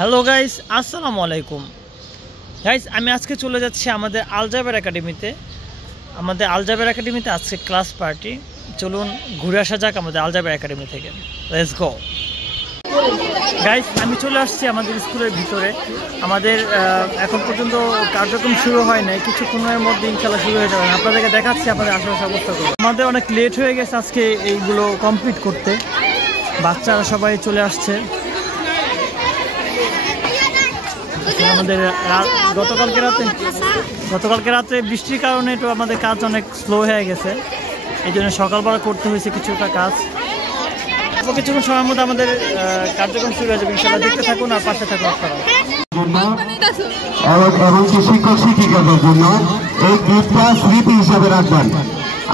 Hello guys, আসসালামু আলাইকুম। Guys, আমি আজকে চলে যাচ্ছি আমাদের আল জাবের একাডেমিতে। আমাদের আল জাবের একাডেমিতে আজকে ক্লাস পার্টি। চলুন ঘুরে আসা যাক আমাদের আল জাবের একাডেমি থেকে। Let's go guys. আমি চলে আসছি আমাদের স্কুলের ভিতরে। আমাদের এখন পর্যন্ত কার্যক্রম শুরু হয় নাই, কিছুক্ষণের মধ্যে ইনশাআল্লাহ শুরু হয়ে যাবে। আপনাদেরকে দেখাচ্ছি আপনাদের আশেপাশে অবস্থা করবো। আমাদের অনেক লেট হয়ে গেছে আজকে এইগুলো কমপ্লিট করতে। বাচ্চারা সবাই চলে আসছে। আমাদের গতকালকে রাতে বৃষ্টির কারণে তো আমাদের কাজ অনেক স্লো হয়ে গেছে, এই জন্য সকালবেলা করতে হয়েছে কিছুটা কাজ। কিছুক্ষণ সময়ের মধ্যে আমাদের কার্যক্রম শুরু হয়ে যাবে ইনশাআল্লাহ। দেখতে থাকুন আর পাশে থাকুন আপনারা। এবং শিক্ষক শিক্ষিকাদের জন্য এই গিফটটা স্মৃতি হিসাবে রাখবেন।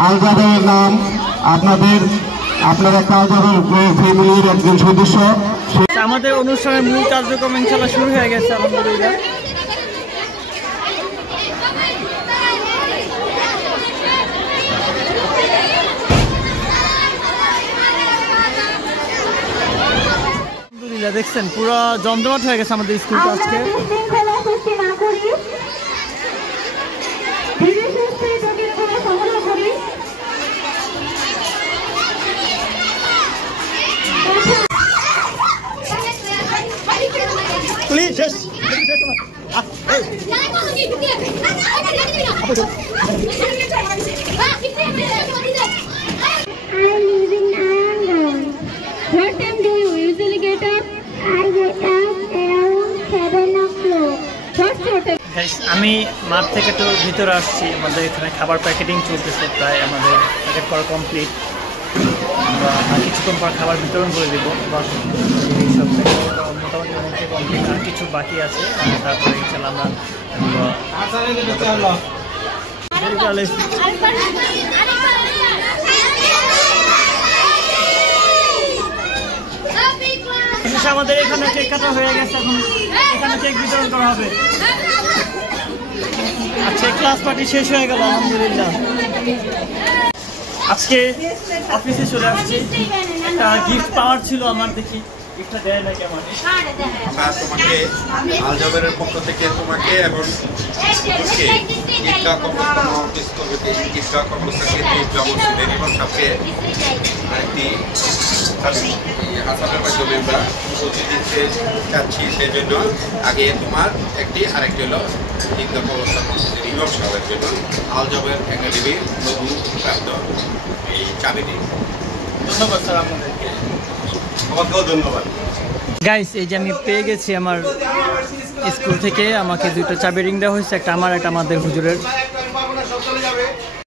আল জাবের নাম আপনারা আল জাবের ফ্যামিলির একজন সদস্য। আমাদের অনুষ্ঠানের মূল কার্যক্রম ইনশাআল্লাহ শুরু হয়ে গেছে আলহামদুলিল্লাহ। আলহামদুলিল্লাহ দেখছেন পুরো জমজমাট হয়ে গেছে আমাদের স্কুলটা আজকে। Please, yes. What time do you usually get up? I get up around 7 o'clock. What's your time? আমি মাঠ থেকে তো ভিতরে আসছি। আমাদের এখানে খাবার প্যাকেটিং চলতেছে, প্রায় আমাদের প্যাকেট করা কমপ্লিট। আমরা কিছুক্ষণ পর খাবার বিতরণ করে দেবো। এই সব মোটামুটি অনেকটাই কমপ্লিট, আর কিছু বাকি আছে। তারপরে ইনশাআল্লাহ আমরা আমাদের এখানে কেক কাটা হয়ে গেছে, এখন এখানে কেক বিতরণ করা হবে। আজকে ক্লাস পার্টি শেষ হয়ে গেল আলহামদুলিল্লাহ। আজকে অফিসে চলে আসছি, একটা গিফট পাওয়ার ছিল আমার, দেখি গিফটটা দেয় না কেমন। তোমাকে আল জাবের পক্ষ থেকে তোমাকে এবং ঈদগাহ কমপ্লেক্স কমিটি ঈদগাহ কমপ্লেক্সকে এবং সবকে আরেকটি হাসানের মাধ্যমে আমরা প্রতি দিতে চাচ্ছি। সেই জন্য আগে তোমার আরেকটি হলো ঈদগাহ কমপ্লেক্স ইমাম সাহেবের জন্য আল জাবের একাডেমির নতুন প্রাপ্ত এই চাবিটি। ধন্যবাদ স্যার আপনাদেরকে, তোমাকেও ধন্যবাদ। গাইস, এই যে আমি পেয়ে গেছি আমার স্কুল থেকে, আমাকে দুটো চাবি রিং দেওয়া হয়েছে, একটা আমার একটা আমাদের হুজুরের।